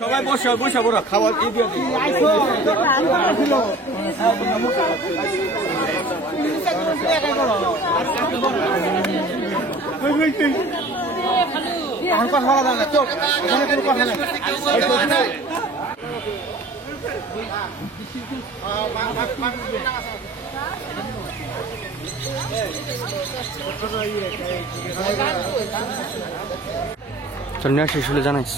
সবাই বসে বসে বড় খাবার দিয়ে চল না শেষ হলে জানাইস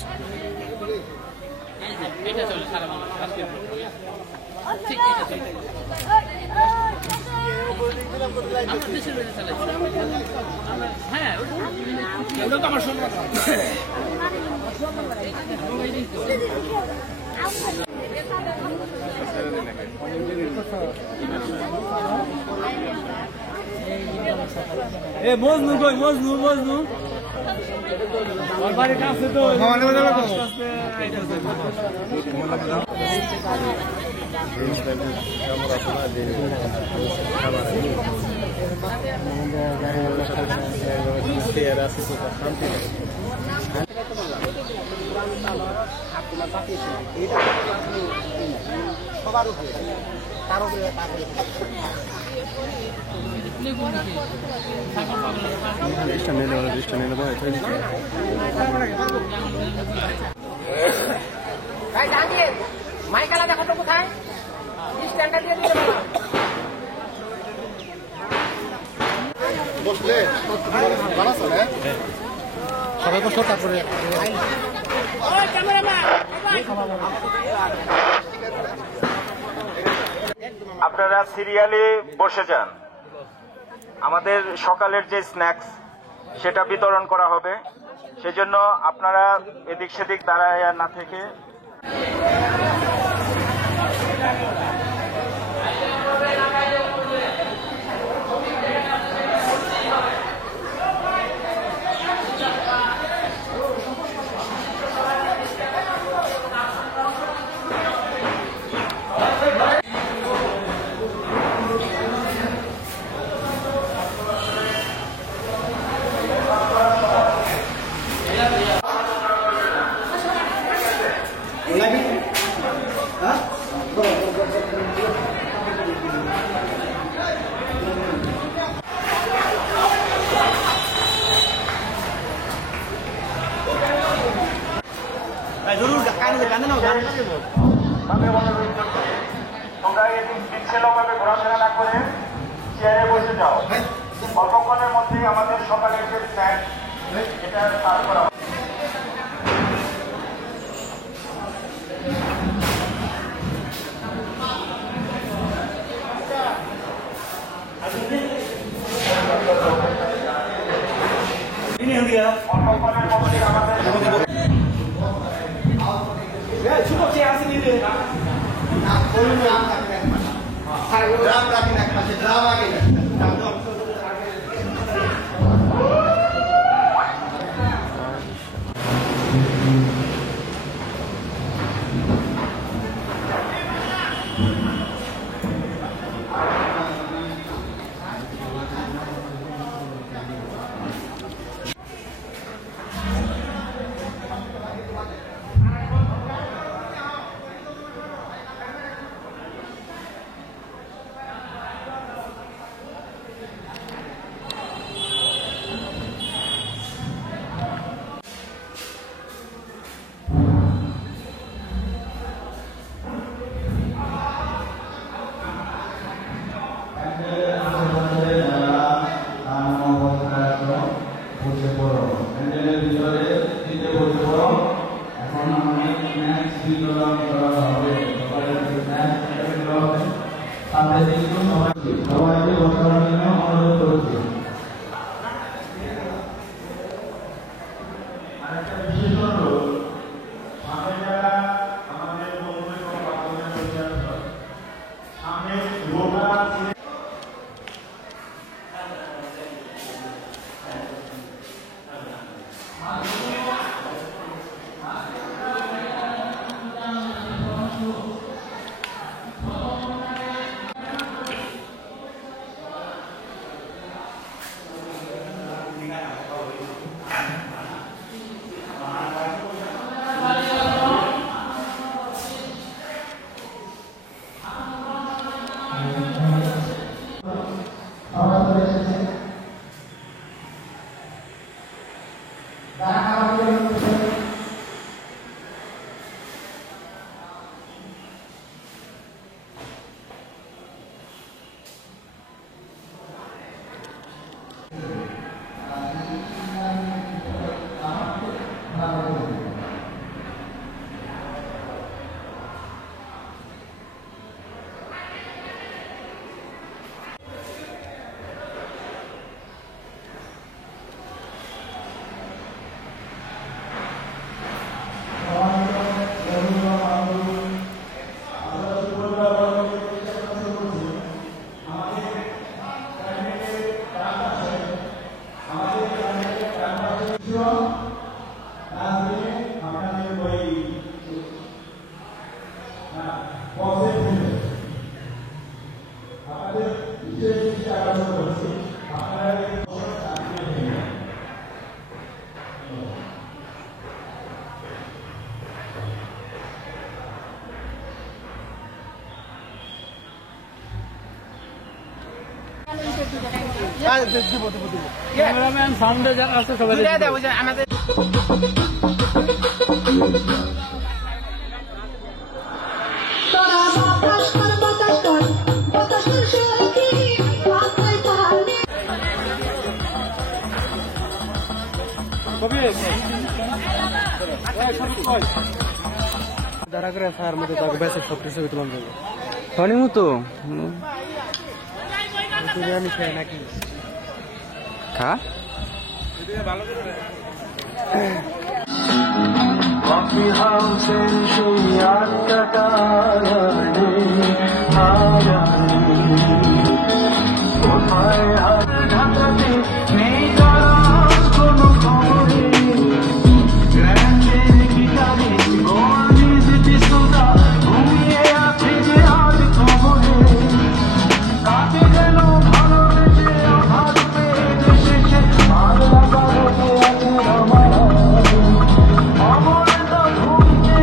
মজনু কই মজনু মজনু বাড়ির কাছে তো সবার উপরে তার উপরে মাইকালা দেখো তো কোথায় স্ট্যান্ডটা দিয়ে দিতে পারো বসলে বানাস না সবাই বসো তারপরে আপনারা সিরিয়ালে বসে যান। আমাদের সকালের যে স্ন্যাক্স সেটা বিতরণ করা হবে, সেজন্য আপনারা এদিক সেদিক দাঁড়ায় না থেকে আমি অনুরোধ করছি তোমরা এদিন বিচ্ছিন্নভাবে ঘোরাফেরা না করে চেয়ারে বসে যাও। অল্পক্ষণের মধ্যেই আমাদের সকালের যে স্ন্যাক্স এটা সার্ভ করা হবে। অল্পক্ষণের মধ্যেই আমাদের ড্রাম রাখেন এক পাশে, ড্রাম আগে সবাইকে বসানোর জন্য অনুরোধ করছি। আরেকটা বিশেষ অনুরোধ, সামনে যারা আমাদের বন্ধু এবং বান্ধবীরা বসে আছে, সামনে রোগা ক্যামেরাম্যান সাউন্ডে যারা আছে সবাই আমাদের দাঁড়া করে স্যার মধ্যে তাকে বেসে সব কিছু তোমার দেবো হনিমু তো বিরিয়ানি খাই নাকি খা কফি হাউসের সেই আটটা কোথায় হাত ঢাকাতে নেই কোনো খবরে গ্র্যান্ডের গিটারে গোয়া মিউজিক সোদা ঘুমিয়ে আছে যে আজ খবরে কাকে যেন ভালোবেসে আঘাত পেয়ে দেশে আর লাগাতে আছে আমার অমরটা ঘুরতে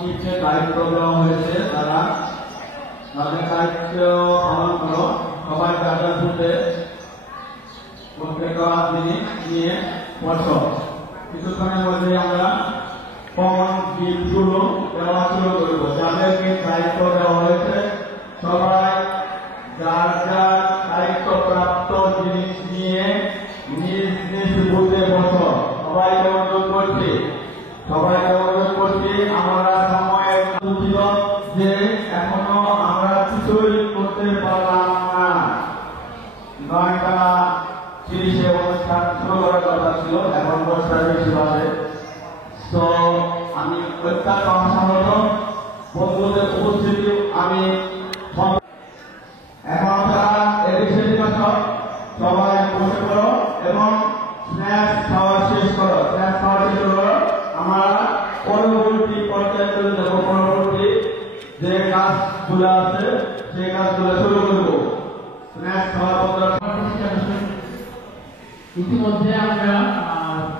কমিটিকে দায়িত্ব দেওয়া হয়েছে, তারা তাদের দায়িত্ব পালন করো। সবাই কাজের মধ্যে প্রত্যেকটা জিনিস নিয়ে বসো। কিছুক্ষণের মধ্যে আমরা কমন গিফটগুলো দেওয়া শুরু করবো। যাদেরকে দায়িত্ব দেওয়া হয়েছে সবাই যার যার দায়িত্বপ্রাপ্ত জিনিস নিয়ে নিজ নিজ বুথে বসো। সবাইকে অনুরোধ করছি, আমরা সময়ের দুঃখিত যে এখনো আমরা কিছুই করতে পারলাম না। 9:30 অনুষ্ঠান শুরু করার কথা ছিল, এখন 10:20 বাজে। তো আমি অত্যন্ত আশাহত বন্ধুদের উপস্থিতি আমি এখন তারা এদিকে সবাই বসে করো এবং স্ন্যাক্স খাওয়া শেষ করো। স্ন্যাক্স খাওয়া শেষ করো, আমরা পরবর্তী পর্যায়ে চলে যাবো। পরবর্তী যে কাজগুলো আছে সেই কাজগুলো শুরু করবো। স্ন্যাক্স খাওয়া ইতিমধ্যে আমরা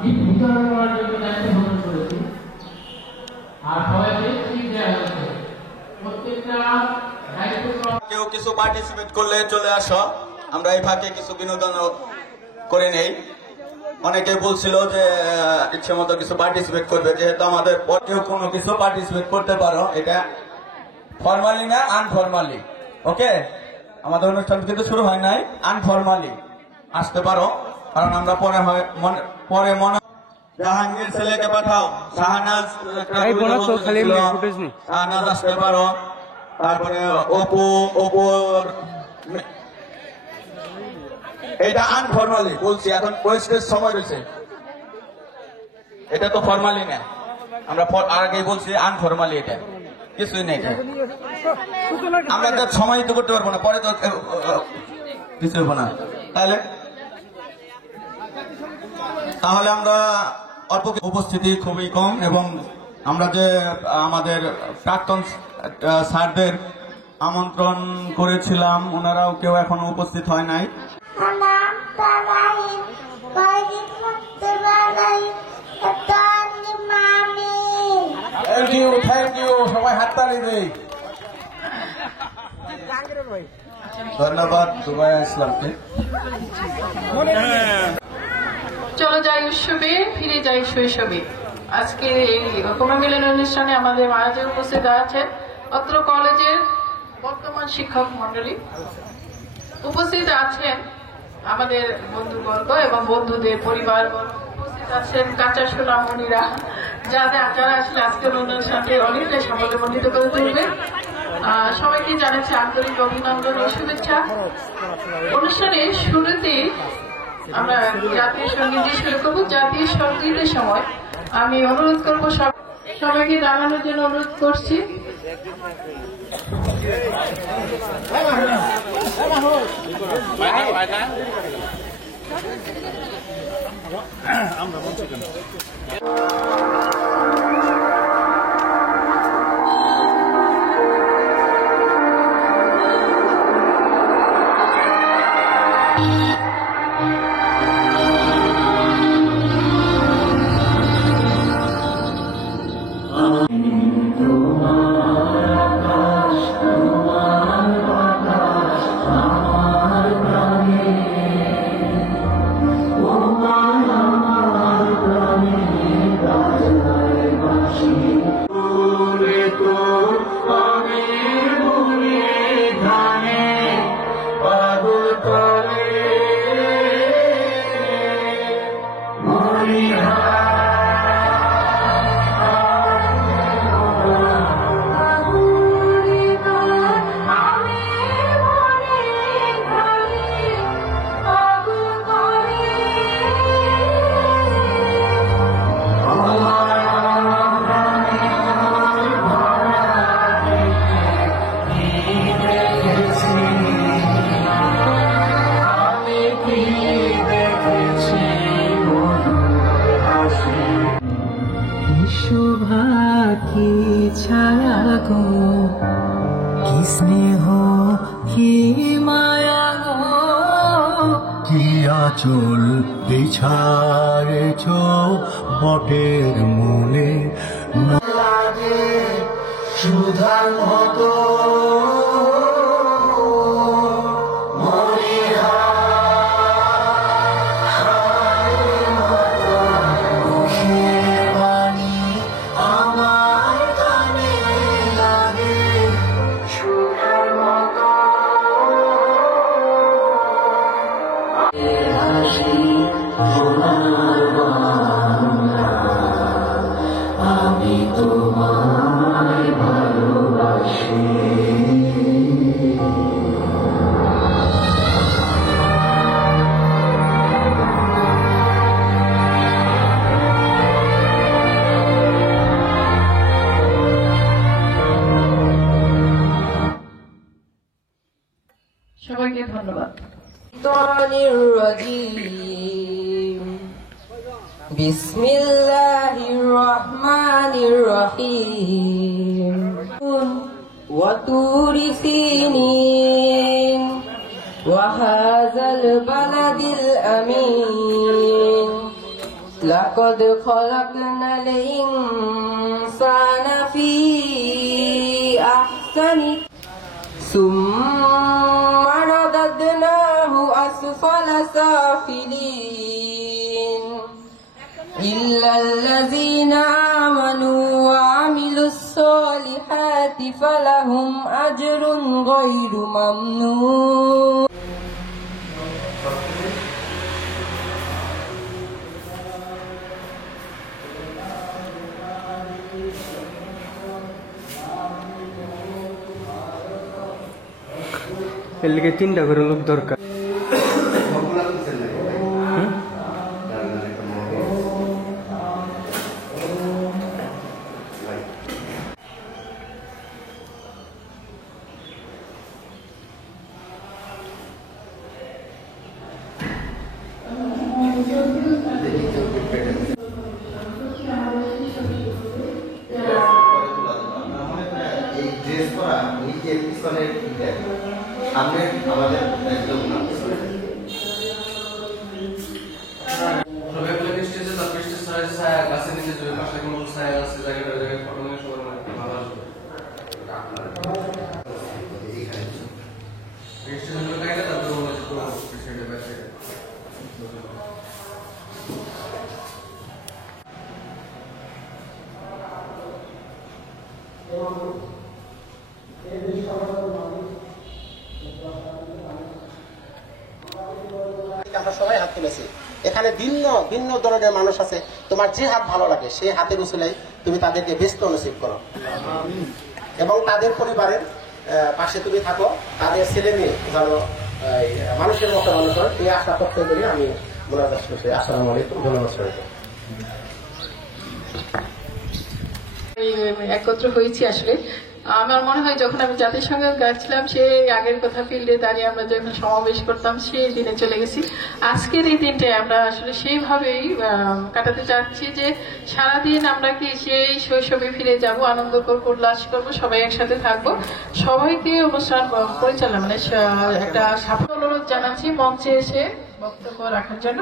গিফট বিতরণ করার জন্য দায়িত্ব গ্রহণ করেছি, আর সবাইকে ঠিক দেওয়া হয়েছে। প্রত্যেকটা দায়িত্বক্রম কেউ কিছু পার্টিসিপেট করলে চলে আসো, আমরা এই ফাঁকে কিছু বিনোদন করে নেই। অনেকে বলছিল যে ইচ্ছে মতো কিছু পার্টিসিপেট করবে, যেহেতু আমাদের কেউ কোনো কিছু পার্টিসিপেট করতে পারো। এটা ফর্মালি না, আনফর্মালি। ওকে, আমাদের অনুষ্ঠান কিন্তু শুরু হয় নাই, আনফর্মালি আসতে পারো, কারণ আমরা পরে মনে জাহাঙ্গীর ছেলেকে পাঠাও, শাহনাজ শাহনাজ আসতে পারো, তারপরে অপুর এটা আনফর্মালি বলছি, এখন ওয়েস্টের সময় রয়েছে, এটা তো ফর্মালি না। আমরা আগেই বলছি আনফর্মালি, এটা কিছুই নেই। আমরা তো সময় তো করতে পারবো না, পরে তো কিছু হবো না। তাহলে আমরা অল্প উপস্থিতি খুবই কম, এবং আমরা যে আমাদের প্রাক্তন স্যারদের আমন্ত্রণ করেছিলাম ওনারাও কেউ এখনো উপস্থিত হয় নাই। থ্যাংক ইউ, সবাই হাততালি দেই। ধন্যবাদ দুবাই ইসলামকে। চলো যাই উৎসবে, ফিরে যাই শৈশবে। আজকে এই পুনর্মিলন অনুষ্ঠানে আমাদের মাঝে উপস্থিত আছেন অত্র কলেজের বর্তমান শিক্ষক মন্ডলী, উপস্থিত আছেন আমাদের বন্ধুবর্গ এবং বন্ধুদের পরিবার, উপস্থিত আছেন কাঁচা সোনামণিরা, যারা আসলে আজকের অনুষ্ঠানকে অনেক সাফল্যমণ্ডিত করে তুলবে। সবাইকে জানাচ্ছি আন্তরিক অভিনন্দন ও শুভেচ্ছা। অনুষ্ঠানের শুরুতে আমরা জাতীয় সঙ্গীত দিয়ে শুরু করবো। জাতীয় সঙ্গীতের সময় আমি অনুরোধ করবো সবাইকে দাঁড়ানোর জন্য অনুরোধ করছি। শোভা কি ছায়া গো, কি স্নেহ কি মায়া গো, কি আচল বিছারেছ বটের মূলে লাগে সুধার মতো আমি তোমায় ভালোবাসি। সবাইকে ধন্যবাদ। বিসমিল্লাহির রহমানির রহিম ওয়া তুরি সিনিন ওয়া হাযাল বালাদিল আমিন লাকাদ খালাকনাল ইনসানা ফি আহসানি সুম্মা রাদাদনাহু আসফালা সাফিলিন إلا الذين آمنوا وعملوا الصالحات فلهم أجر غير ممنون. এর লিগে 3টা করে লোক দরকার। আমরা সবাই হাত তুলেছি। এখানে ভিন্ন ভিন্ন ধরনের মানুষ আছে, তোমার যে হাত ভালো লাগে সেই হাতের উসিলায় তুমি তাদেরকে ব্যস্ত নসিব করো এবং তাদের পরিবারের পাশে তুমি থাকো, তাদের ছেলে মেয়ে যেন মানুষের মতো মানুষ হয়, এই আশা করতে করি আমি মোনাজাত করছি। আসসালামু আলাইকুম, ধন্যবাদ সবাইকে। একত্র হয়েছি আসলে আমার মনে হয় যখন আমি জাতিসংঘে গাচ্ছিলাম সেই আগের কথা ফিল্ডে দাঁড়িয়ে আমরা যখন সমাবেশ করতাম সেই দিনে চলে গেছি। আজকের এই দিনটায় আমরা আসলে সেইভাবেই কাটাতে চাচ্ছি যে সারাদিন আমরা কি সেই শৈশবে ফিরে যাব, আনন্দ করবো, উল্লাস করবো, সবাই একসাথে থাকবো। সবাইকে অনুষ্ঠান পরিচালনা মানে একটা সাফল্য অনুরোধ জানাচ্ছি মঞ্চে এসে বক্তব্য রাখার জন্য।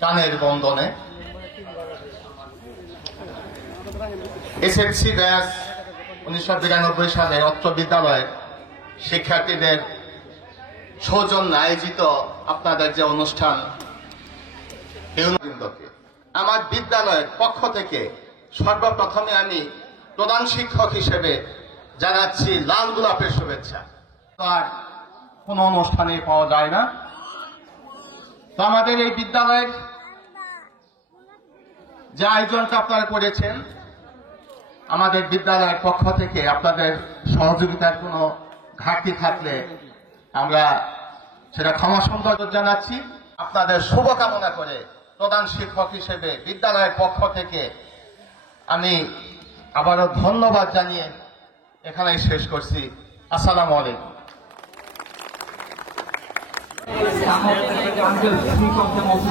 টানের বন্ধনে এসএসসি ব্যাচ 1992 সালে অত্র বিদ্যালয়ের শিক্ষার্থীদের সৌজন্যে আয়োজিত আপনাদের যে অনুষ্ঠান, আমার বিদ্যালয়ের পক্ষ থেকে সর্বপ্রথমে আমি প্রধান শিক্ষক হিসেবে জানাচ্ছি লাল গোলাপের শুভেচ্ছা। আর কোন অনুষ্ঠানে পাওয়া যায় না। তো আমাদের এই বিদ্যালয়ের যে আয়োজনটা আপনারা করেছেন, আমাদের বিদ্যালয়ের পক্ষ থেকে আপনাদের সহযোগিতার কোনো ঘাটতি থাকলে আমরা সেটা ক্ষমা সুন্দর জানাচ্ছি। আপনাদের শুভকামনা করে প্রধান শিক্ষক হিসেবে বিদ্যালয়ের পক্ষ থেকে আমি আবারও ধন্যবাদ জানিয়ে এখানেই শেষ করছি। আসসালামু আলাইকুম। শিক্ষকদের মধ্যে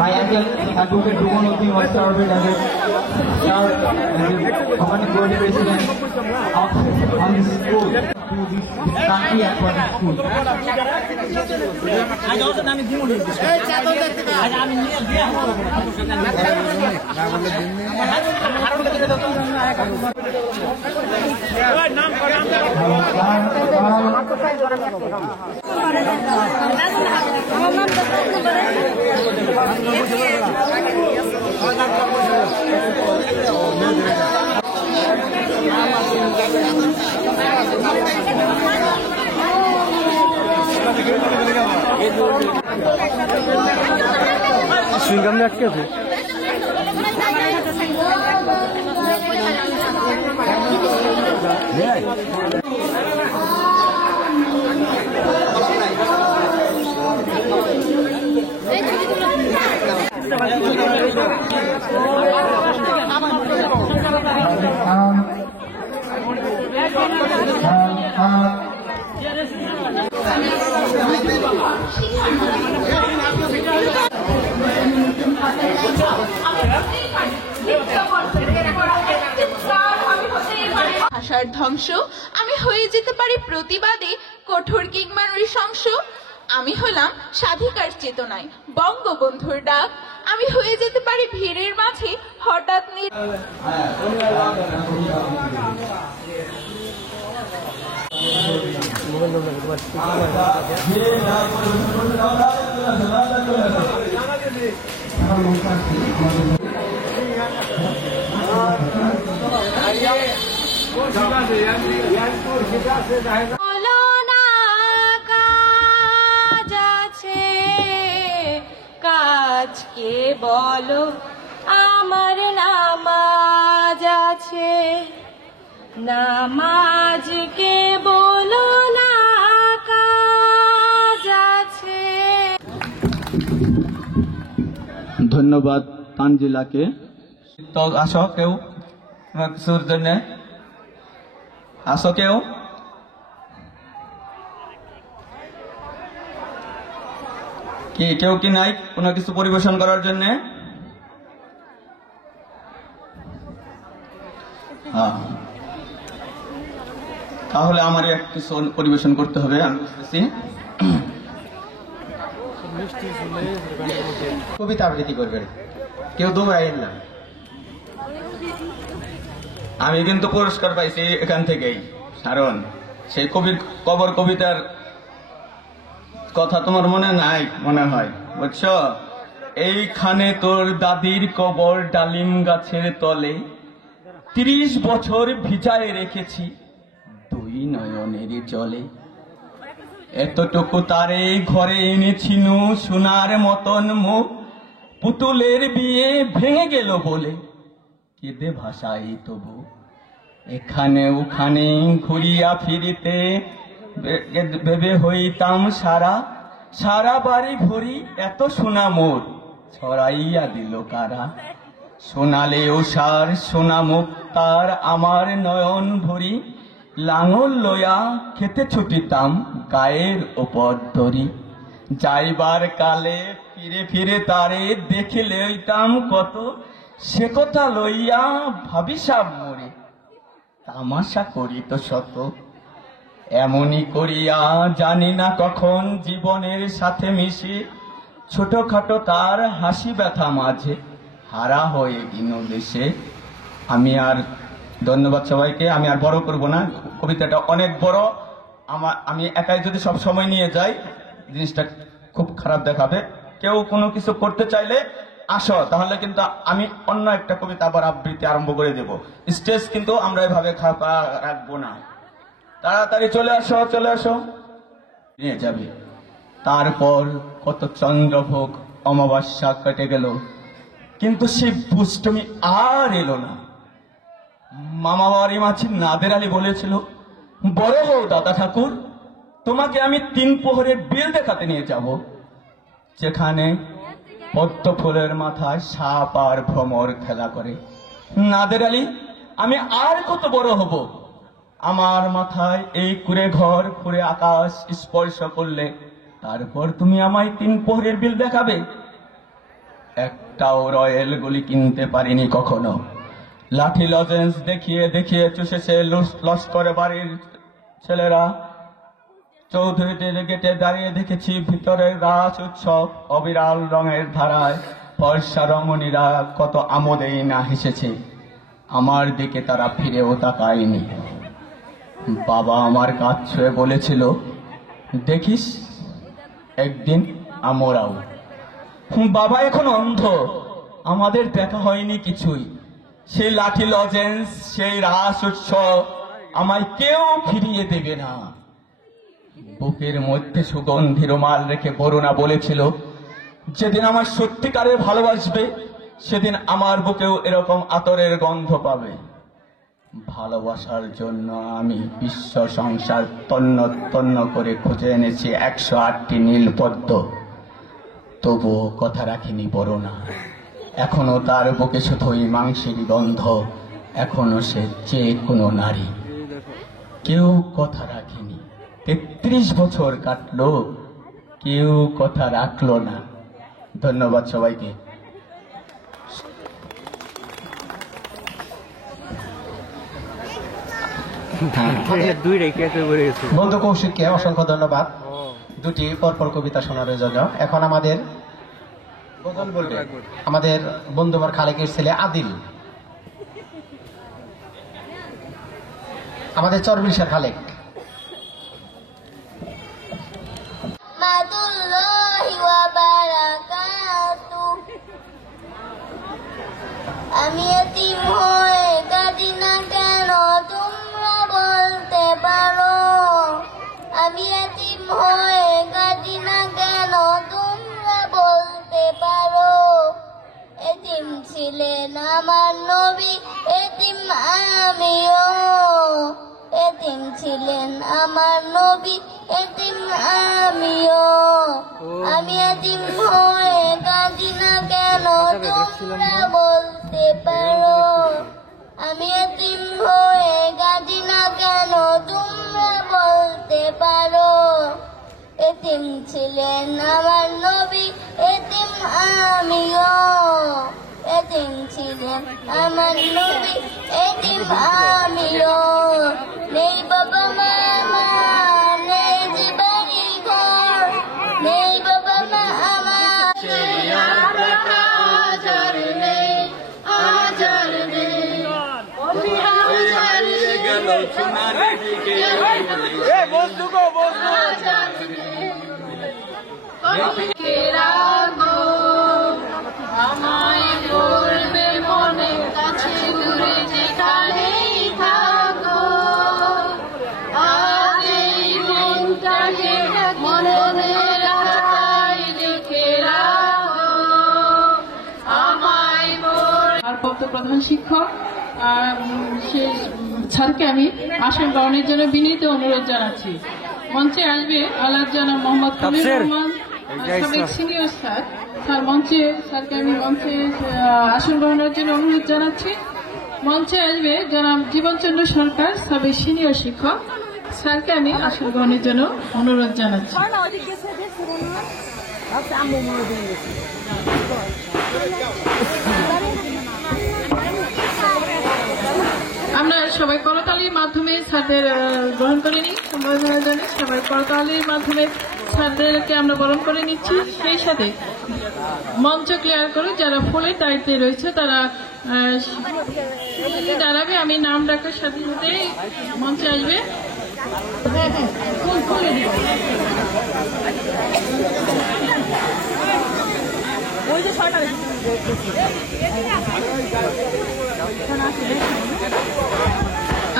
My advocate Dugunuddin was served as a company board president on the school to this country aquatic school. সুইংগাম রাখতে আছে ভাষার ধ্বংস, আমি হয়ে যেতে পারি প্রতিবাদে কঠোর কিংবা নৃশংস। আমি হলাম স্বাধিকার চেতনায় বঙ্গবন্ধুর ডাক, আমি হয়ে যেতে পারি ভিড়ের মাঝে হঠাৎ কাজকে বলো আমার নামাজ আছে, নামাজকে বলো না কাজ আছে। ধন্যবাদ তানজিলাকে। তো আসো কেউ কিছুর জন্য, আসো কেউ। কি কেউ কি নাই কোনো কিছু পরিবেশন করার জন্য? তাহলে আমার এক কিছু পরিবেশন করতে হবে, আমি বুঝতেছি। কবিতা আবৃত্তি করবেন, কেউ দৌড়াইন না। আমি কিন্তু পুরস্কার পাইছি এখান থেকেই, কারণ সেই কবর কবিতার কথা তোমার মনে নাই মনে হয়, বুঝছো? এইখানে তোর দাদির কবর ডালিম গাছের তলে, 30 বছর ভিজায় রেখেছি 2 নয়নের জলে। এতটুকু তারে ঘরে এনেছিনু সোনার মতন মুখ, পুতুলের বিয়ে ভেঙে গেল বলে কেঁদে ভাষাই তবু। এখানে ওখানে ঘুরিয়া ফিরিতে ভেবে হইতাম সারা, সারা বাড়ি ঘুরি এত সোনা মোর ছড়াইয়া দিল কারা। সোনালে ওষার সোনা মুক্তার আমার নয়ন ভরি, লাঙল লয়া খেতে ছুটিতাম গায়ের ওপর ধরি। যাইবার কালে ফিরে ফিরে তারে দেখিলে হইতাম কত, সে কথা লইয়া ভাবিসাব মরে তামাশা করি তো শত। এমনই করিয়া জানি না কখন জীবনের সাথে মিশে, ছোটখাটো তার হাসি ব্যথা মাঝে হারা হয়ে গিন দেশে। আমি আর ধন্যবাদ সবাইকে, আমি আর বড় করব না, কবিতাটা অনেক বড়। আমি একাই যদি সব সময় নিয়ে যাই জিনিসটা খুব খারাপ দেখাবে। কেউ কোনো কিছু করতে চাইলে আসো, তাহলে কিন্তু আমি অন্য একটা কবিতা আবার আবৃত্তি আরম্ভ করে দেব। স্টেজ কিন্তু আমরা এভাবে খাপা রাখবো না। তাড়াতাড়ি চলে আসো, চলে আসো, নিয়ে যাবে। তারপর কত চন্দ্রভোগ অমাবস্যা কেটে গেল, কিন্তু সেই পুষ্টমি আর এলো না। মামা বাড়ি মাছি নাদের আলী বলেছিল, বড় হও দাদা ঠাকুর, তোমাকে আমি 3 প্রহরের বিল দেখাতে নিয়ে যাব, যেখানে পদ্ম ফুলের মাথায় সাপ আর ভ্রমর খেলা করে। নাদের আলী, আমি আর কত বড় হব, আমার মাথায় এই কুড়ে ঘর কুড়ে আকাশ স্পর্শ করলে তারপর তুমি আমায় 3 প্রহরের বিল দেখাবে? একটাও রয়্যাল গুলি কিনতে পারিনি কখনো। লাঠি লজেন্স দেখিয়ে দেখিয়ে চুষেছে লস্করে বাড়ির ছেলেরা। চৌধুরীদের গেটে দাঁড়িয়ে দেখেছি ভিতরে রাস উৎসব অবিরাল রঙের ধারায়। ফর্সা রমণীরা কত আমোদেই না হেসেছে, আমার দিকে তারা ফিরেও তাকায়নি। বাবা আমার কাজ ছুঁয়ে বলেছিল, দেখিস একদিন আমরাও। বাবা এখন অন্ধ, আমাদের দেখা হয়নি কিছুই। সেই লাঠি লজেন্স, সেই রাস উৎসব আমায় কেউ ফিরিয়ে দেবে না। বুকের মধ্যে সুগন্ধি রুমাল রেখে বরুণা বলেছিল, যেদিন আমার সত্যিকারের ভালোবাসবে সেদিন আমার বুকেও এরকম আতরের গন্ধ পাবে। ভালোবাসার জন্য আমি বিশ্ব সংসার তন্ন তন্ন করে খুঁজে এনেছি 108টি নীলপদ্ম, তবুও কথা রাখিনি বরুণা। এখনো তার বুকে শুধুই মাংসের গন্ধ, এখনো সে যে কোনো নারী। কেউ কথা রাখেনি, 33 বছর কাটলো, কেউ কথা রাখলো না। ধন্যবাদ সবাইকে। বন্ধু কৌশিককে অসংখ্য ধন্যবাদ 2টি পরপর কবিতা শোনানোর জন্য। এখন আমাদের বন্ধু আমার খালেকের ছেলে আদিল, আমাদের চরবিশার খালেক। আমি এতিম হয়ে কাঁদি না কেন তোমরা বলতে পারো? আমি এতিম হয়ে কাঁদি না কেন তোমরা বলতে পারো? এতিম ছিলেন আমার নবী, এতিম আমিও। এতিম ছিলেন আমার নবী, এতিম আমিও। আমি এতিম হয়ে কাঁদি না কেন তোমরা বলতে পারো? আমি এতিম হয়ে কাঁদি না কেন তোমরা বলতে পারো? এতিম ছিলেন আমার নবী, এতিম আমিও। এতিম ছিলেন আমার নবী, এতিম আমিও। নেই বাবা মা আমার, নেই যে বাড়ি ঘর, নেই বাবা মা আমার। আজার নেই, আজার নেই, হারিয়ে গেল সোনার দিকে। আমায় করবে মনে কাছে দূরে যেখানেই থাকো। আজ এই মনটাকে মনের খাতায় লিখে রাখো। আমায় ভারপ্রাপ্ত প্রধান শিক্ষক স্যারকে আমি আসন গ্রহণের জন্য বিনীত অনুরোধ জানাচ্ছি। মঞ্চে আসবে আলাদ জানা মোহাম্মদ কবির রহমান, সাবেক সিনিয়র স্যার। স্যারকে আমি মঞ্চে আসন গ্রহণের জন্য অনুরোধ জানাচ্ছি। মঞ্চে আসবে জনাব জীবনচন্দ্র সরকার, সাবেক সিনিয়র শিক্ষক। স্যারকে আমি আসন গ্রহণের জন্য অনুরোধ জানাচ্ছি। আমরা সবাই করতালির মাধ্যমে স্যারদের গ্রহণ করে নিই। সবাই করতালির মাধ্যমে স্যারদেরকে আমরা বরণ করে নিচ্ছি। সেই সাথে মঞ্চ ক্লিয়ার করে যারা ফুলের দায়িত্বে রয়েছে তারা দাঁড়াবে। আমি নাম ডাকার সাথে সাথে মঞ্চে আসবে।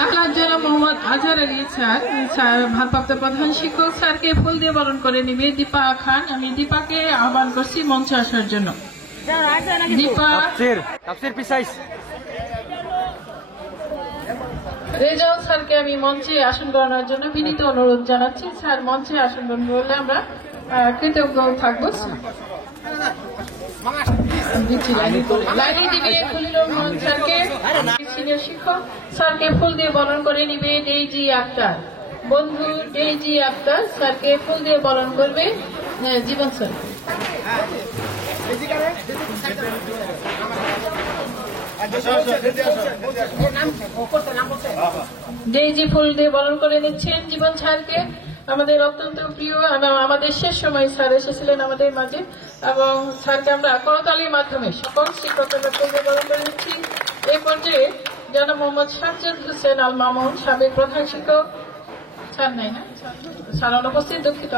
আলাদ জনাব মোহাম্মদ আজহার আলী স্যার ভারপ্রাপ্ত প্রধান শিক্ষক, স্যারকে ফুল দিয়ে বরণ করে নিবে দীপা খান। আমি দীপাকে আহ্বান করছি মঞ্চে আসার জন্য। দীপা রেজাউল স্যারকে আমি মঞ্চে আসন গ্রহণের জন্য বিনীত অনুরোধ জানাচ্ছি। স্যার মঞ্চে আসন গ্রহণ করলে আমরা কৃতজ্ঞ থাকবো। সিনিয়র শিক্ষক স্যারকে ফুল দিয়ে বরণ করে নিবে ডেইজি আক্তার। বন্ধু ডেইজি আক্তার স্যারকে ফুল দিয়ে বরণ করবে জীবন স্যার। ডেইজি ফুল দিয়ে বরণ করে নিচ্ছেন জীবন স্যারকে। আমাদের অত্যন্ত প্রিয় এবং আমাদের শেষ সময় স্যার এসেছিলেন আমাদের মাঝে, এবং স্যারকে আমরা করতালির মাধ্যমে সকল শিক্ষকদের ফুল দিয়ে বরণ করে নিচ্ছি। এই পর্যায়ে জনাব মোহাম্মদ সাজ্জাদ হোসেন আল মামুন, সাবেক প্রধান শিক্ষক, স্যার নাই না, স্যার অনুপস্থিত, দুঃখিত,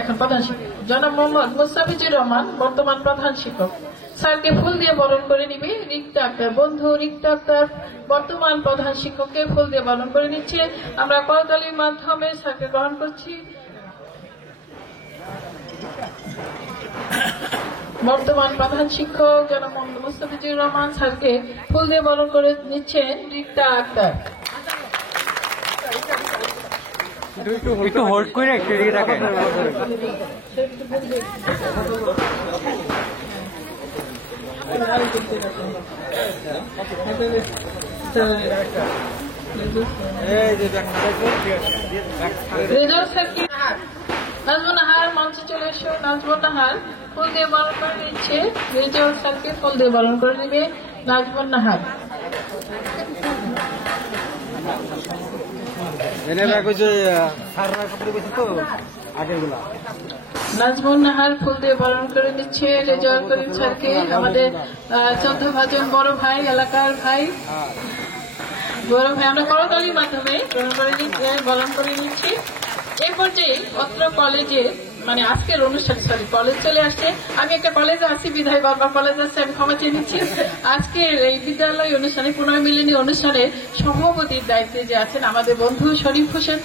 এখন প্রধান শিক্ষক জনাব মোহাম্মদ মুস্তাফিজুর রহমান, বর্তমান প্রধান শিক্ষক, স্যারকে ফুল দিয়ে বরণ করে নিবে রিক্তা আক্তার। বন্ধু রিক্তা আক্তার বর্তমান প্রধান শিক্ষককে ফুল দিয়ে বরণ করে নিচ্ছে। আমরা করতালির মাধ্যমে স্যারকে গ্রহণ করছি। বর্তমান প্রধান শিক্ষক জনাব মোহাম্মদ মুস্তাফিজুর রহমান স্যারকে ফুল দিয়ে বরণ করে নিচ্ছেন রিক্তা আক্তার। একটু হোল্ড করে একটু এদিকে রাখেন। নাজমুন নাহার মঞ্চে চলে এসো। নাজমুন নাহার ফুল দিয়ে বরণ করে নিচ্ছে। রেজাউল স্যারকে ফুল দিয়ে বরণ করে নেবে নাজমুন নাহার। নাজমুন নাহার ফুল দিয়ে বরণ করে নিচ্ছে রেজাউল করিম স্যারকে, আমাদের 14 ভাজন বড় ভাই, এলাকার ভাই, বড় ভাই। আমরা করতালির মাধ্যমে বরণ করে নিচ্ছি। এই পর্যায়ে অত্র কলেজে মানে আজকের অনুষ্ঠান, কলেজ চলে আসছে। আমি একটা কলেজে আছি, বিধায় বারবার কলেজ আসছে, আমি ক্ষমা চেয়ে নিচ্ছি। আজকের এই বিদ্যালয় অনুষ্ঠানে, পুনর্মিলনী অনুষ্ঠানে সভাপতির দায়িত্বে যে আছেন আমাদের বন্ধু শরীফ হোসেন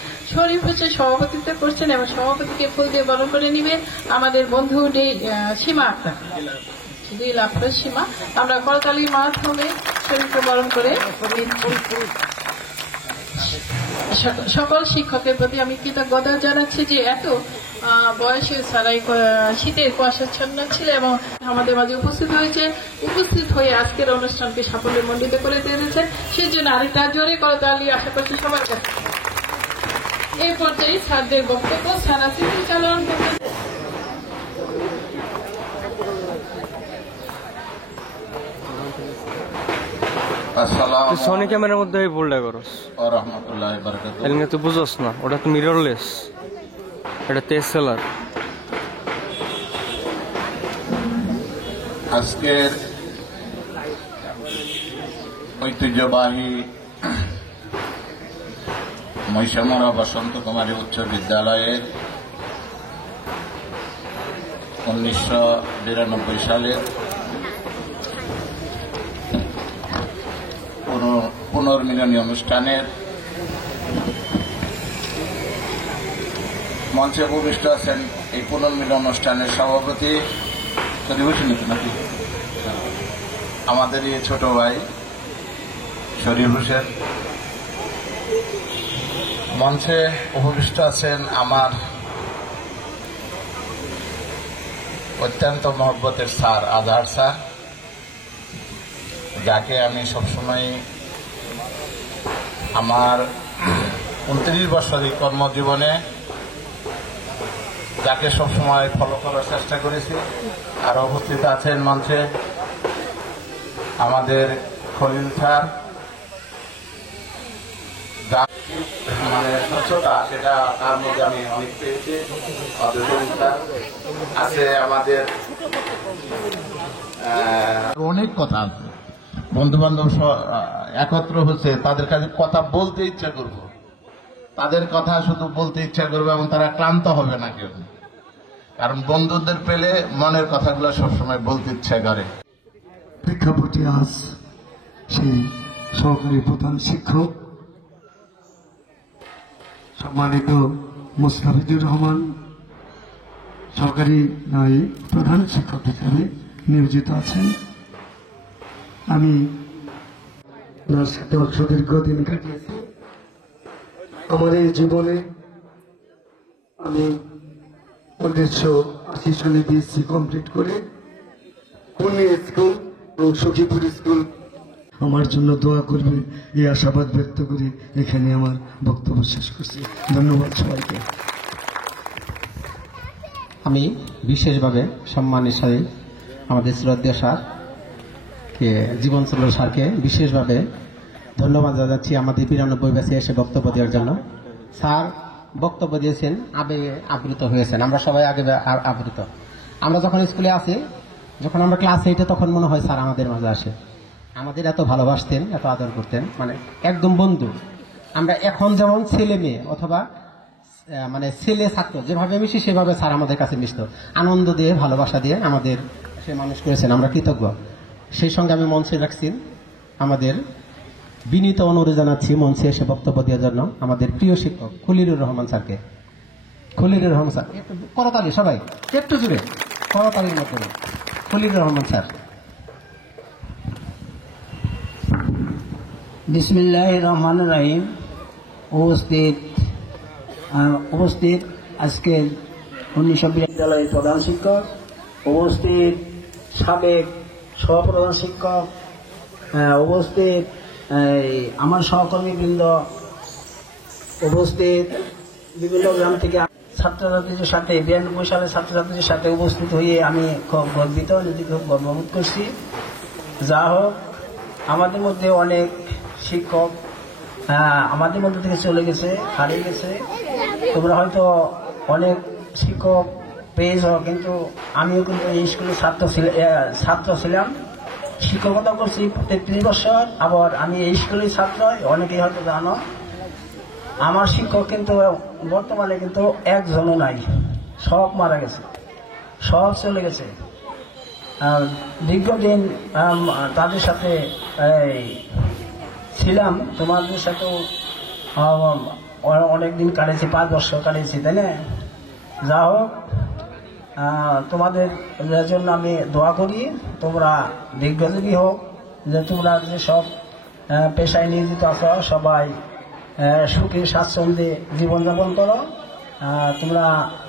সভাপতিত্ব করছেন, এবং সভাপতিকে ফুল দিয়ে বরণ করে নিবে আমাদের বন্ধু সীমা আক্তার, 2 লাখ সীমা। আমরা করতালির মাধ্যমে শরীফকে বরণ করে সকল শিক্ষকের প্রতি আমি কৃতজ্ঞতা জানাচ্ছি যে এত বয়সে সারাই শীতের কুয়াশাচ্ছন্ন ছিল এবং আমাদের মাঝে উপস্থিত হয়ে আজকের অনুষ্ঠানকে সাফল্যে মণ্ডিত করে দিয়েছেন। সেই জন্য আরেকটা জোরে করতালি আশা করছি সবার কাছে। এই পর্যায়ে স্যারদের বক্তব্য স্যার চালন করতে। সোনি ক্যামেরার মধ্যে ভুলটা করো, এলিনে তুই বুঝোস না, ওটা তো মিররলেস, এটা তেজ সেলার। আজকের ঐতিহ্যবাহী মহিষামরা বসন্ত কুমারী উচ্চ বিদ্যালয়ে 1992 সালের পুনর্মিলনী অনুষ্ঠানের মঞ্চে উপবিষ্ট আছেন এই পুনর্মিলন অনুষ্ঠানের সভাপতি নাকি আমাদের এই ছোট ভাই শরীফ হোসেন। মঞ্চে উপবিষ্ট আছেন আমার অত্যন্ত মহব্বতের স্যার আজহার স্যার, যাকে আমি সবসময় আমার 29 বছরের কর্মজীবনে যাকে সবসময় ফলো করার চেষ্টা করেছি। আর উপস্থিত আছেন মঞ্চে আমাদের খলিল স্যার, মানে স্বচ্ছতা সেটা তার মধ্যে আমি অনেক পেয়েছি। আছে আমাদের অনেক কথা আছে, বন্ধু বান্ধব একত্র হচ্ছে, তাদের কাছে কথা বলতে ইচ্ছা করব, তাদের কথা শুধু বলতে ইচ্ছা করবে এবং তারা ক্লান্ত হবে না কেউ, কারণ বন্ধুদের পেলে মনের কথাগুলো সবসময় বলতে ইচ্ছা করে। প্রেক্ষাপটে আজ সেই সহকারী প্রধান শিক্ষক সম্মানিত মুস্তাফিজুর রহমান সহকারী প্রধান শিক্ষক হিসেবে নিয়োজিত আছেন। আমি তার সাথে দীর্ঘদিন কাটিয়েছি। আমার এই জীবনে আমি 1980 সালে বিএসসি কমপ্লিট করে পুনে স্কুল এবং সখীপুর স্কুল আমার জন্য দোয়া করবে, এই আশাবাদ ব্যক্ত করে এখানে আমার বক্তব্য শেষ করছি। ধন্যবাদ সবাইকে। আমি বিশেষভাবে সম্মানের সাথে আমাদের শ্রদ্ধেয় স্যার জীবন চন্দ্র স্যারকে বিশেষভাবে ধন্যবাদ জানাচ্ছি আমাদের 92 ব্যাচে এসে বক্তব্য দেওয়ার জন্য। স্যার বক্তব্য দিয়েছেন, আবেগে আবৃত হয়েছেন, আমরা সবাই আগে আবৃত। আমরা যখন স্কুলে আসি, যখন আমরা ক্লাস 8-এ, তখন মনে হয় স্যার আমাদের মাঝে আসে, আমাদের এত ভালোবাসতেন, এত আদর করতেন, মানে একদম বন্ধু। আমরা এখন যেমন ছেলে মেয়ে অথবা মানে ছেলে ছাত্র যেভাবে মিশি, সেভাবে স্যার আমাদের কাছে মিশত, আনন্দ দিয়ে ভালোবাসা দিয়ে আমাদের সে মানুষ করেছেন, আমরা কৃতজ্ঞ। সেই সঙ্গে আমি মঞ্চে রাখছি আমাদের বিনীত অনুরোধ জানাচ্ছি মঞ্চে এসে বক্তব্য দেওয়ার জন্য আমাদের প্রিয় শিক্ষক খলিলুর রহমান স্যারকে। খলিলুর রহমান স্যার, করতালি সবাই একটু জুড়ে, করতালির মতো খলিলুর রহমান স্যার। বিসমিল্লাহির রহমানির রহিম। উপস্থিত আজকের 19 বিদ্যালয়ের প্রধান শিক্ষক, উপস্থিত সাবেক সহপ্রধান শিক্ষক, উপস্থিত আমার সহকর্মীবৃন্দ, উপস্থিত বিভিন্ন গ্রাম থেকে ছাত্রছাত্রীদের সাথে 92 সালের ছাত্রছাত্রীদের সাথে উপস্থিত হয়ে আমি খুব গর্বিত, নিজেকে খুব গর্ববোধ করছি। যা হোক, আমাদের মধ্যে অনেক শিক্ষক আমাদের মধ্যে থেকে চলে গেছে, হারিয়ে গেছে। তোমরা হয়তো অনেক শিক্ষক পেয়েছ, কিন্তু আমিও কিন্তু এই স্কুলের ছাত্র ছিলাম, শিক্ষকতা করছি 33 বছর। আবার আমি এই স্কুলের ছাত্র, অনেকেই হয়তো জানো। আমার শিক্ষক কিন্তু বর্তমানে কিন্তু একজনও নাই, সব মারা গেছে, সব চলে গেছে। দীর্ঘদিন তাদের সাথে ছিলাম, তোমাদের সাথেও অনেকদিন কাটিয়েছি, 5 বছর কাটিয়েছি, তাই না? যা হোক, তোমাদের জন্য আমি দোয়া করি, তোমরা দীর্ঘজীবী হোক, যে তোমরা যে সব পেশায় নিয়োজিত আছো সবাই সুখী স্বাচ্ছন্দ্যে জীবনযাপন করো। তোমরা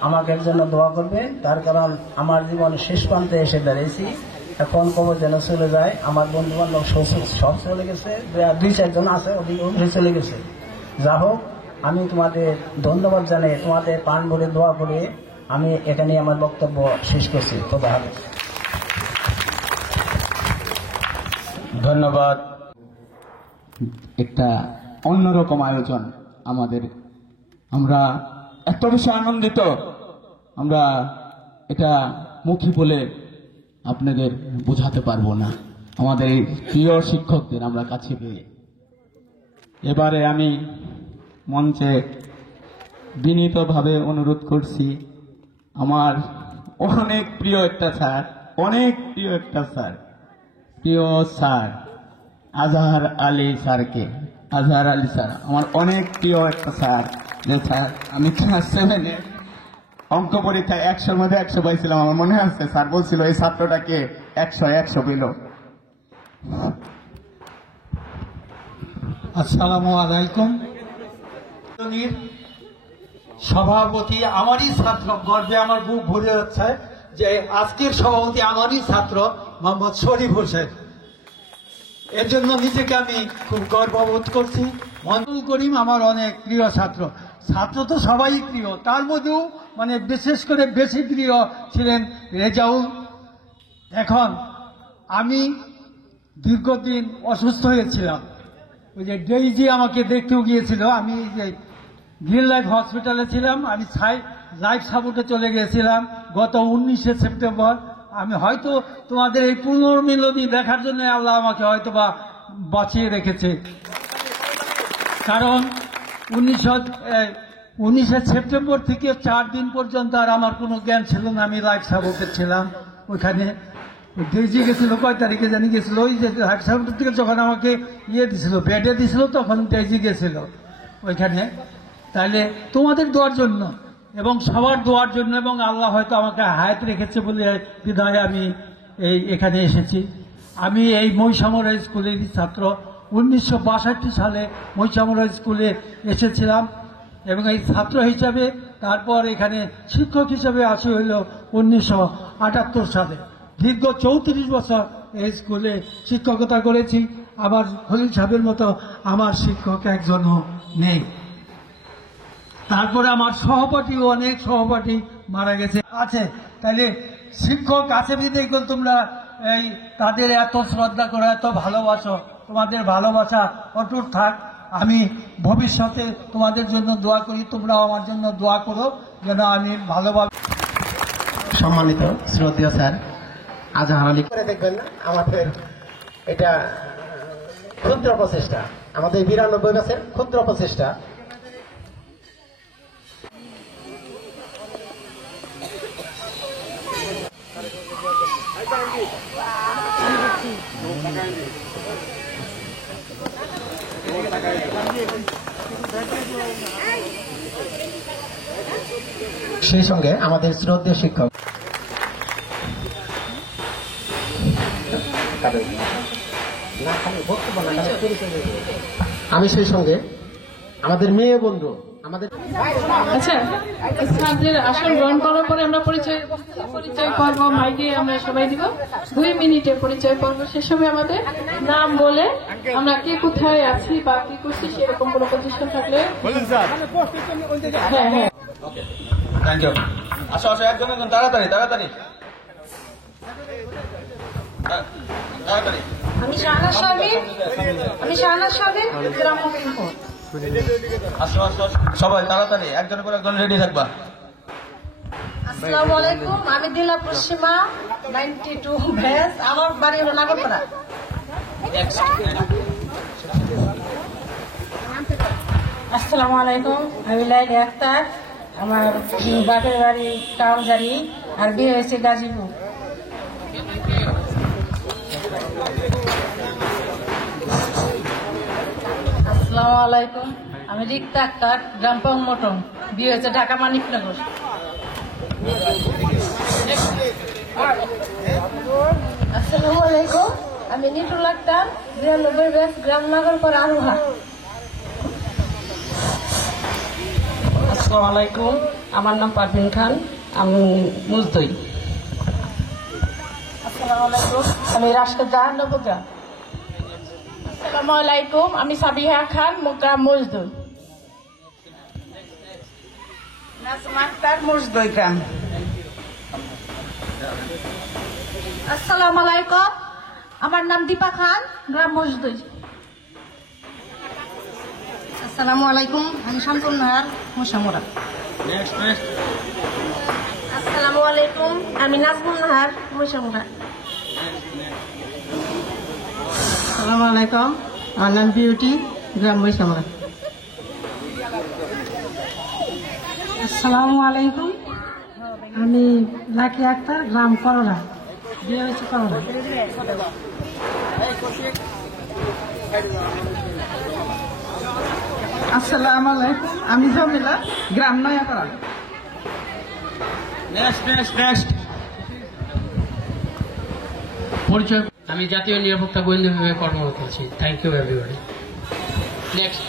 আমাকে জন্য দোয়া করবে, তার কারণ আমার জীবন শেষ প্রান্তে এসে দাঁড়িয়েছি। এখন কবে যেন চলে যায়, আমার বন্ধু বান্ধব সব চলে গেছে, 2-4 জন আছে, ওদিকে চলে গেছে। যা হোক, আমি তোমাদের ধন্যবাদ জানাই, তোমাদের প্রাণ ভরে দোয়া করে আমি এখানে আমার বক্তব্য শেষ করছি। খোদা হাফেজ। ধন্যবাদ। একটা অন্যরকম আয়োজন আমাদের, আমরা এত বেশি আনন্দিত, আমরা এটা মুখে বলে আপনাদের বোঝাতে পারবো না, আমাদের এই প্রিয় শিক্ষকদের আমরা কাছে পেয়ে। এবারে আমি মঞ্চে বিনীতভাবে অনুরোধ করছি আমার অনেক প্রিয় একটা স্যার, প্রিয় স্যার আজহার আলী স্যারকে। আজহার আলী স্যার আমার অনেক প্রিয় একটা স্যার, যে স্যার আমি ক্লাস 7-এ অঙ্ক পরীক্ষায় 100-র মধ্যে 100 পাইছিলাম। আমার মনে আছে স্যার বলছিল এই ছাত্রটাকে 100 পেল। আসসালামু আলাইকুম। সভাপতি আমারই ছাত্র, গর্বে আমার বুক ভরে যাচ্ছে যে আজকের সভাপতি আমারই ছাত্র মোহাম্মদ শরীফ হোসেন। এর জন্য নিজেকে আমি খুব গর্ববোধ করছি। মঞ্জুল করিম আমার অনেক প্রিয় ছাত্র, ছাত্র তো সবাই প্রিয়, তার মধ্যেও মানে বিশেষ করে বেশি প্রিয় ছিলেন রেজাউল। এখন আমি দীর্ঘদিন অসুস্থ হয়েছিলাম, ওই যে ডেইজি আমাকে দেখতেও গিয়েছিল, আমি যে গ্রিন লাইফ হসপিটালে ছিলাম, আমি লাইফ সাপোর্টে চলে গিয়েছিলাম গত 19শে সেপ্টেম্বর। আমি হয়তো তোমাদের এই পুনর্মিলনী দেখার জন্য আল্লাহ আমাকে হয়তো বা বাঁচিয়ে রেখেছে, কারণ 19শে সেপ্টেম্বর থেকে 4 দিন পর্যন্ত আর আমার কোনো জ্ঞান ছিল না। আমি লাইফ সাপোর্টে ছিলাম, ওইখানে ডেজি গেছিল, কয় তারিখে জানি গেছিল, ওই যে লাইফ সাপোর্টের থেকে যখন আমাকে দিছিল, বেডে দিছিল, তখন ডেজি গেছিল ওইখানে। তাহলে তোমাদের দোয়ার জন্য এবং সবার দোয়ার জন্য, এবং আল্লাহ হয়তো আমাকে হায়াত রেখেছে বলে বিধায় আমি এখানে এসেছি। আমি এই মৈশামরা স্কুলেরই ছাত্র, 1962 সালে মৈশামরা স্কুলে এসেছিলাম এবং এই ছাত্র হিসাবে, তারপর এখানে শিক্ষক হিসাবে আসি হইল 1978 সালে। দীর্ঘ 34 বছর এই স্কুলে শিক্ষকতা করেছি। আবার খলিল সাহেবের মতো আমার শিক্ষক একজনও নেই। তারপরে আমার সহপাঠী, অনেক সহপাঠী মারা গেছে আছে। তাইলে শিক্ষক আছে বিধেই তোমরা এই তাদের এত শ্রদ্ধা করো, এত ভালোবাসো। তোমাদের ভালোবাসা অটুট থাক। আমি ভবিষ্যতে তোমাদের জন্য দোয়া করি, তোমরাও আমার জন্য দোয়া করো যেন আমি ভালোভাবে। সম্মানিত শ্রদ্ধেয় স্যার আজহার আলী, করে দেখবেন আমাদের এটা ক্ষুদ্র প্রচেষ্টা, আমাদের 92 ব্যাচের ক্ষুদ্র প্রচেষ্টা। সেই সঙ্গে আমাদের শ্রদ্ধেয় শিক্ষক আমি সেই সঙ্গে আমাদের মেয়ে বন্ধু আমাদের আচ্ছা, স্যারদের আসন গ্রহণ করার পরে আমরা পরিচয় পর্ব মাইকে আমরা সবাই দিব। 2 মিনিটের পরিচয় পর্ব শেষ হবে। আমাদের নাম বলে আমরা কে কোথায় আছি বা কি করছি সেরকম কোনো প্রতিষ্ঠান থাকলে হ্যাঁ হ্যাঁ থ্যাংক ইউ। আসো আসো, একজন একজন, তাড়াতাড়ি তাড়াতাড়ি তাড়াতাড়ি। আমি শাহনাজ শারমিন গ্রাম মকিমপুর। আসো আসো সবাই তাড়াতাড়ি, একজনের পর একজন রেডি থাকবা। আসসালামু আলাইকুম, আমি দিলাপুর সীমা 92 ব্যাচ, আমার বাড়ি হলো নাগরপাড়া। আসসালামু আলাইকুম, আমি লাইলি আক্তার, আমার বাপের বাড়ি কামজারি আর বিয়ে হয়েছে গাজীপুর। আসসালামু আলাইকুম, আমি রিক্তা আক্তার, গ্রাম মটন, বিয়ে হয়েছে ঢাকা মানিকনগর। আসসালামু আলাইকুম, আমি নিটুল আক্তার, 92 ব্যাচ, গ্রাম নাগরপাড়া আরোহা। আসসালামু আলাইকুম, আমার নাম পারভিন খান, আমি মুজদই। আসসালামু আলাইকুম, আমি রাশকেদা নবগা। আসসালামু আলাইকুম, আমি সাবিহা খান, মুগ্রাম মজদুর। নাজমা আক্তার, মুজদই গ্রাম। আসসালামু আলাইকুম, আমার নাম দীপা খান, গ্রাম মজদুর। আসসালামু আলাইকুম, আমি শান্তন নাহার, মুসামুরা। আসসালামু আলাইকুম, আমি নাজমুন নাহার, মুসামুরা। আসসালামু আলাইকুম, আমার নাম বিউটি, গ্রাম বৈশামরা। আসসালামু আলাইকুম, আমি লাকি আক্তার, গ্রাম করলা, বিয়ে হয়েছে করলা। আসসালামু আলাইকুম, আমি জমিলা, গ্রাম নয়াপাড়া। পরিচয়, আমি জাতীয় নিরাপত্তা গোয়েন্দা বিভাগে কর্মরত আছি। Thank you everybody. নেক্সট।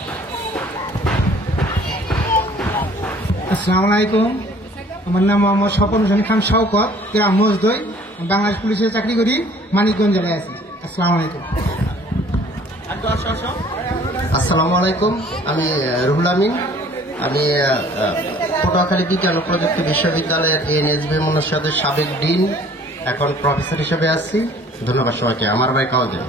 আসসালামু আলাইকুম, আমার নাম মোহাম্মদ স্বপন হোসেন খান শওকত, গ্রাম মজদই, বাংলাদেশ পুলিশে চাকরি করি, মানিকগঞ্জ জেলায় আছি। আসসালামু আলাইকুম। আসসালামু আলাইকুম, আমি রুহুল আমিন, আমি পটুয়াখালী বিজ্ঞান ও প্রযুক্তি বিশ্ববিদ্যালয়ের এনএসবি অনুষদের সাবেক ডিন, এখন প্রফেসর হিসেবে আছি। ধন্যবাদ সবাইকে। আমার ভাই কাউকে।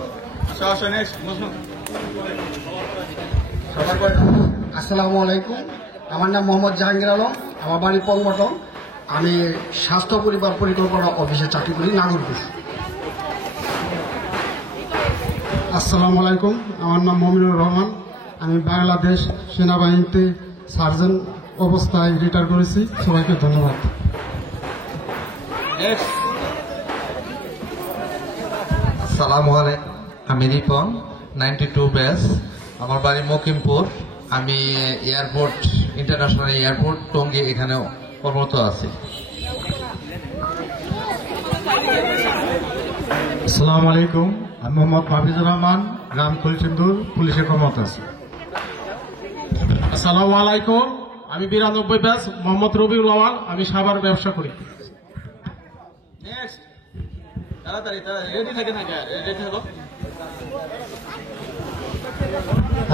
আসসালামু আলাইকুম, আমার নাম মোহাম্মদ জাহাঙ্গীর আলম, আমার বাড়ি পঙ্গটন, আমি স্বাস্থ্য পরিবার পরিকল্পনা অফিসে চাকরি করি, নাগরপুর। আসসালামু আলাইকুম, আমার নাম মমিনুর রহমান, আমি বাংলাদেশ সেনাবাহিনীতে সার্জন অবস্থায় রিটায়ার করেছি। সবাইকে ধন্যবাদ। আসসালামু আলাইকুম, আমি রিপন, 92 ব্যাচ, আমার বাড়ি মকিমপুর, আমি এয়ারপোর্ট, ইন্টারন্যাশনাল এয়ারপোর্ট টঙ্গী, এখানে কর্মরত আছি। আসসালামু আলাইকুম, আমি মোহাম্মদ মাহফিজুর রহমান, গ্রাম কুলচিন্দুর, পুলিশে কর্মরত আছি। আসসালামু আলাইকুম, আমি 92 ব্যাচ, মোহাম্মদ রবিউল আওয়াল, আমি সাভার ব্যবসা করি। তাড়াতাড়ি রেডি থাকে না, রেডি থাকো।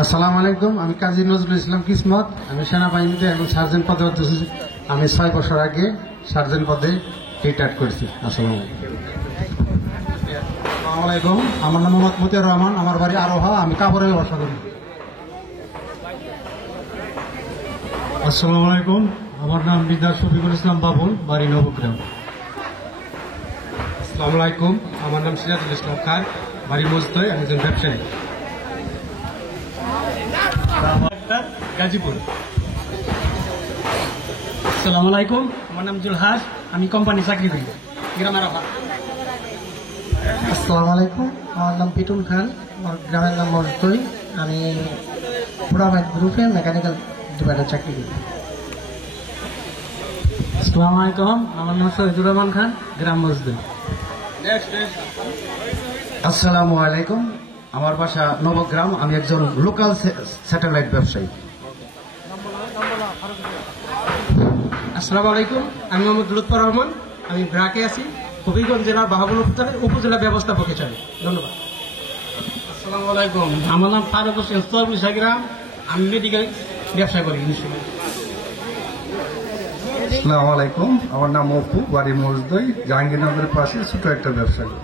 আসসালামু আলাইকুম, আমি কাজী নজরুল ইসলাম কিসমত। আমি সেনাবাহিনীতে এখন সার্জেন্ট পদে আছি। আমি 6 বছর আগে সার্জেন্ট পদে রিটায়ার করেছি। আসসালামু আলাইকুম। আমার নাম মোহাম্মদ মতিয়ার রহমান, আমার বাড়ি আরোহা, আমি কাপড়ে ব্যবসা করি। আসসালামু আলাইকুম, আমার নাম বিদ্যা শফিকুল ইসলাম বাবুল, বাড়ি নবগ্রাম। আসসালামু আলাইকুম, আমার নাম সিরাজুল ইসলাম খান, বাড়ি মজদয়, আমি একজন ব্যবসায়ী। গাজীপুর। আসসালামু আলাইকুম, আমার নাম জুলহাস, আমি কোম্পানি চাকরি করি, গ্রামের আবার। আসসালামু আলাইকুম, আমার নাম পিটুল খান, আমার গ্রামের নাম মজদই, আমি পুরামাইট গ্রুপে মেকানিক্যাল ডিপার্টমেন্টে চাকরি করি। আসসালামু আলাইকুম, আমার নাম শহীদুর রহমান খান, গ্রাম মজদুর। আসসালামু আলাইকুম, আমার বাসা নবগ্রাম, আমি একজন লোকাল স্যাটেলাইট ব্যবসায়ী। আসসালামু আলাইকুম, আমি মোহাম্মদ লুৎফর রহমান, আমি ব্রাকে আছি, হবিগঞ্জ জেলার বাহাবুল উপজেলা ব্যবস্থাপক হিসাবে। ধন্যবাদ। আসসালামু আলাইকুম, আমার নাম ফারুক হোসেন, চরবিশা গ্রাম, আমি মেডিকেল ব্যবসা করি। আসসালামু আলাইকুম, আমার নাম অপু, বাড়ি মজদই, জাহাঙ্গীরনগরের পাশে ছোট একটা ব্যবসা করি।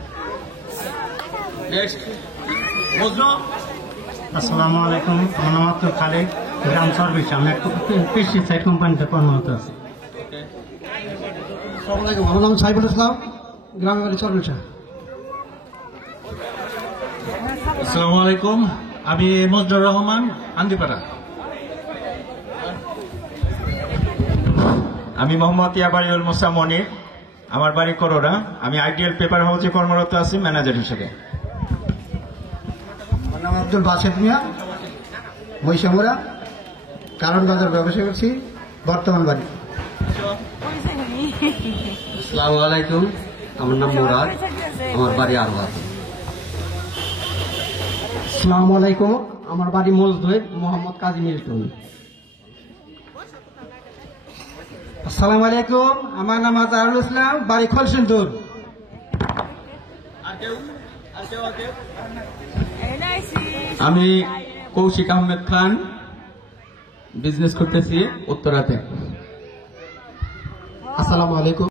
আসসালামু আলাইকুম, আমার নাম আব্দুল খালেক, গ্রাম সার্ভিস, আমি একটা পেস্টিসাইড কোম্পানিতে কর্মরত আছি। আসসালামু আলাইকুম, আমার নাম সাইফুল ইসলাম, গ্রামের বাড়ি চরবিশা। আসসালামু আলাইকুম, আমি মজদুর রহমান, আন্দিপাড়া। আমি মোহাম্মদ ইয়াবারিউল মুসা মনির, আমার বাড়ি করোড়া, আমি আইডিয়াল পেপার হাউসে কর্মরত আছি ম্যানেজার হিসেবে। আমার নাম আব্দুল বাসেদ মিয়া, মহিষামুড়া, কারণ বাজার ব্যবসা করছি, বর্তমান বাড়ি। আসসালামু আলাইকুম, আমার নাম মুরাদ, আমার বাড়ি আরওয়া। আসসালামু আলাইকুম, আমার বাড়ি মজদুর, মোহাম্মদ কাজী মিল্টন। আসসালামু আলাইকুম, আমার নাম আজহারুল ইসলাম, বাড়ি খলসিন্দুর। আমি কৌশিক আহমেদ খান, বিজনেস করতেছি উত্তরাতে। আসসালামু আলাইকুম।